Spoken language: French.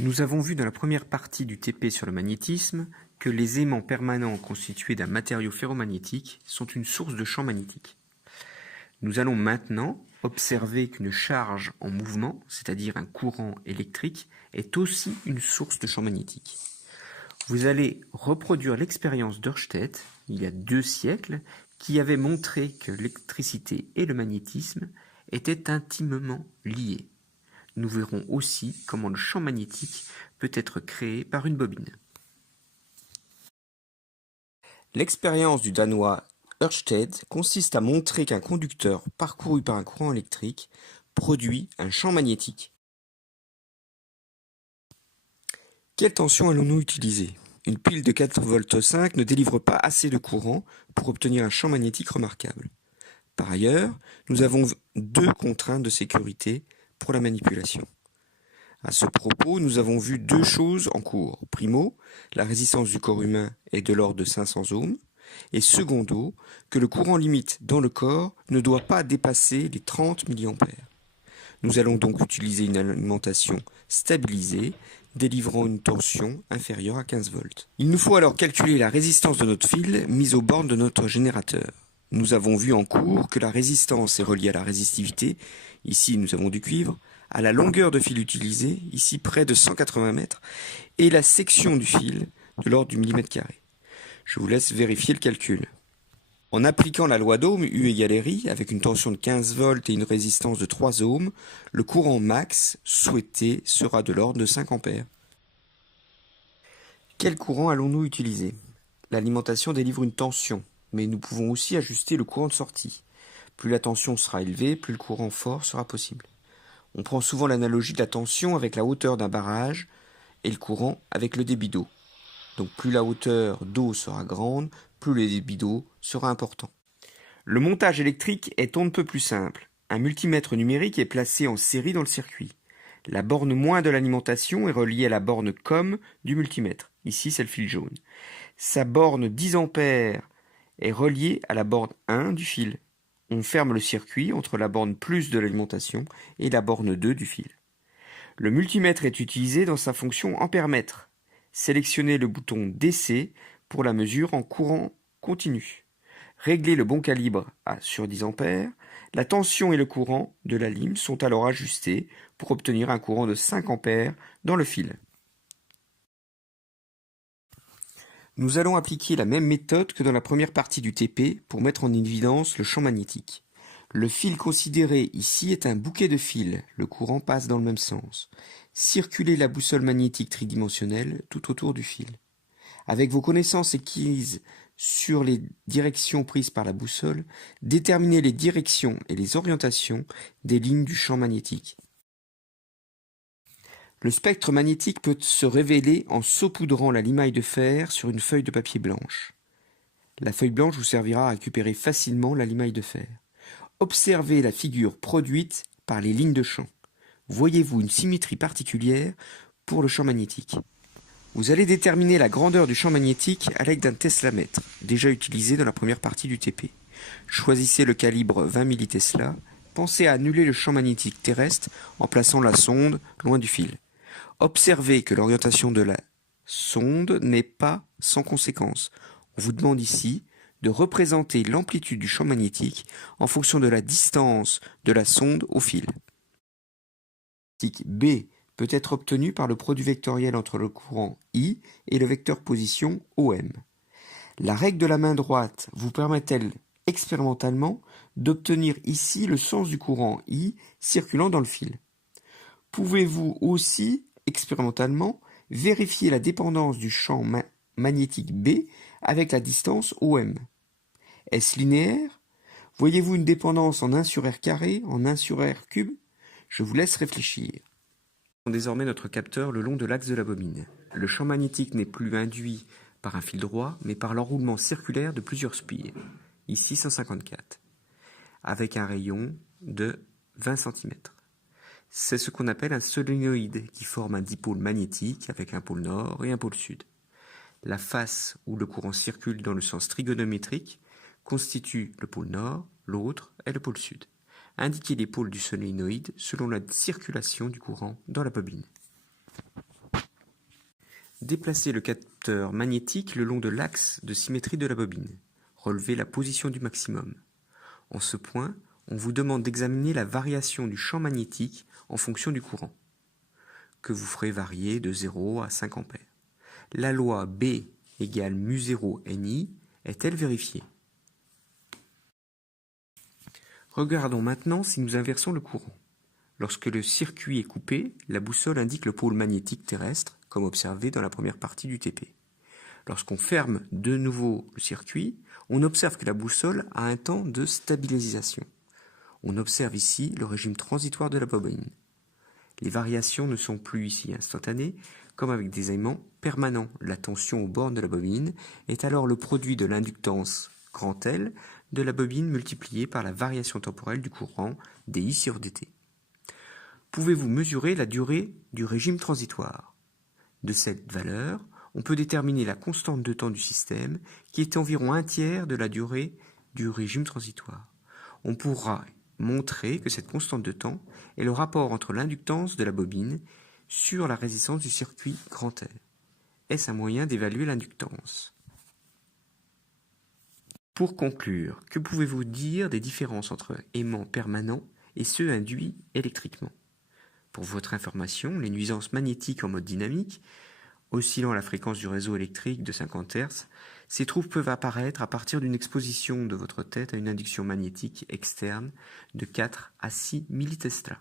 Nous avons vu dans la première partie du TP sur le magnétisme que les aimants permanents constitués d'un matériau ferromagnétique sont une source de champ magnétique. Nous allons maintenant observer qu'une charge en mouvement, c'est-à-dire un courant électrique, est aussi une source de champ magnétique. Vous allez reproduire l'expérience d'Ørsted, il y a 2 siècles, qui avait montré que l'électricité et le magnétisme étaient intimement liés. Nous verrons aussi comment le champ magnétique peut être créé par une bobine. L'expérience du Danois Ørsted consiste à montrer qu'un conducteur parcouru par un courant électrique produit un champ magnétique. Quelle tension allons-nous utiliser ? Une pile de 4,5 V ne délivre pas assez de courant pour obtenir un champ magnétique remarquable. Par ailleurs, nous avons 2 contraintes de sécurité pour la manipulation. À ce propos, nous avons vu 2 choses en cours. Primo, la résistance du corps humain est de l'ordre de 500 ohms. Et secondo, que le courant limite dans le corps ne doit pas dépasser les 30 mA. Nous allons donc utiliser une alimentation stabilisée, délivrant une tension inférieure à 15 volts. Il nous faut alors calculer la résistance de notre fil mise aux bornes de notre générateur. Nous avons vu en cours que la résistance est reliée à la résistivité, ici nous avons du cuivre, à la longueur de fil utilisée, ici près de 180 mètres, et la section du fil de l'ordre du millimètre carré. Je vous laisse vérifier le calcul. En appliquant la loi d'Ohm U égale RI, avec une tension de 15 volts et une résistance de 3 ohms, le courant max souhaité sera de l'ordre de 5 ampères. Quel courant allons-nous utiliser ? L'alimentation délivre une tension, mais nous pouvons aussi ajuster le courant de sortie. Plus la tension sera élevée, plus le courant fort sera possible. On prend souvent l'analogie de la tension avec la hauteur d'un barrage et le courant avec le débit d'eau. Donc plus la hauteur d'eau sera grande, plus le débit d'eau sera important. Le montage électrique est on ne peut plus simple. Un multimètre numérique est placé en série dans le circuit. La borne moins de l'alimentation est reliée à la borne COM du multimètre. Ici, c'est le fil jaune. Sa borne 10 ampères est reliée à la borne 1 du fil. On ferme le circuit entre la borne plus de l'alimentation et la borne 2 du fil. Le multimètre est utilisé dans sa fonction ampère-mètre. Sélectionnez le bouton DC pour la mesure en courant continu. Réglez le bon calibre sur 10 ampères. La tension et le courant de la lime sont alors ajustés pour obtenir un courant de 5 ampères dans le fil. Nous allons appliquer la même méthode que dans la première partie du TP pour mettre en évidence le champ magnétique. Le fil considéré ici est un bouquet de fils, le courant passe dans le même sens. Circulez la boussole magnétique tridimensionnelle tout autour du fil. Avec vos connaissances acquises sur les directions prises par la boussole, déterminez les directions et les orientations des lignes du champ magnétique. Le spectre magnétique peut se révéler en saupoudrant la limaille de fer sur une feuille de papier blanche. La feuille blanche vous servira à récupérer facilement la limaille de fer. Observez la figure produite par les lignes de champ. Voyez-vous une symétrie particulière pour le champ magnétique ? Vous allez déterminer la grandeur du champ magnétique à l'aide d'un teslamètre, déjà utilisé dans la première partie du TP. Choisissez le calibre 20 millitesla. Pensez à annuler le champ magnétique terrestre en plaçant la sonde loin du fil. Observez que l'orientation de la sonde n'est pas sans conséquence. On vous demande ici de représenter l'amplitude du champ magnétique en fonction de la distance de la sonde au fil. B peut être obtenu par le produit vectoriel entre le courant I et le vecteur position OM. La règle de la main droite vous permet-elle expérimentalement d'obtenir ici le sens du courant I circulant dans le fil ? Pouvez-vous aussi expérimentalement vérifier la dépendance du champ magnétique B avec la distance OM. Est-ce linéaire ? Voyez-vous une dépendance en 1 sur R carré, en 1 sur R cube ? Je vous laisse réfléchir. Désormais notre capteur le long de l'axe de la bobine. Le champ magnétique n'est plus induit par un fil droit, mais par l'enroulement circulaire de plusieurs spires, ici 154, avec un rayon de 20 cm. C'est ce qu'on appelle un solénoïde qui forme un dipôle magnétique avec un pôle nord et un pôle sud. La face où le courant circule dans le sens trigonométrique constitue le pôle nord, l'autre est le pôle sud. Indiquez les pôles du solénoïde selon la circulation du courant dans la bobine. Déplacez le capteur magnétique le long de l'axe de symétrie de la bobine. Relevez la position du maximum. En ce point, on vous demande d'examiner la variation du champ magnétique en fonction du courant, que vous ferez varier de 0 à 5 ampères. La loi B égale mu0 NI est-elle vérifiée? Regardons maintenant si nous inversons le courant. Lorsque le circuit est coupé, la boussole indique le pôle magnétique terrestre, comme observé dans la première partie du TP. Lorsqu'on ferme de nouveau le circuit, on observe que la boussole a un temps de stabilisation. On observe ici le régime transitoire de la bobine. Les variations ne sont plus ici instantanées, comme avec des aimants permanents. La tension aux bornes de la bobine est alors le produit de l'inductance grand L de la bobine multiplié par la variation temporelle du courant dI sur dt. Pouvez-vous mesurer la durée du régime transitoire? De cette valeur, on peut déterminer la constante de temps du système, qui est environ un tiers de la durée du régime transitoire. On pourra montrer que cette constante de temps est le rapport entre l'inductance de la bobine sur la résistance du circuit grand L. Est-ce un moyen d'évaluer l'inductance? Pour conclure, que pouvez-vous dire des différences entre aimants permanents et ceux induits électriquement? Pour votre information, les nuisances magnétiques en mode dynamique, oscillant la fréquence du réseau électrique de 50 Hz, ces troubles peuvent apparaître à partir d'une exposition de votre tête à une induction magnétique externe de 4 à 6 millitesla.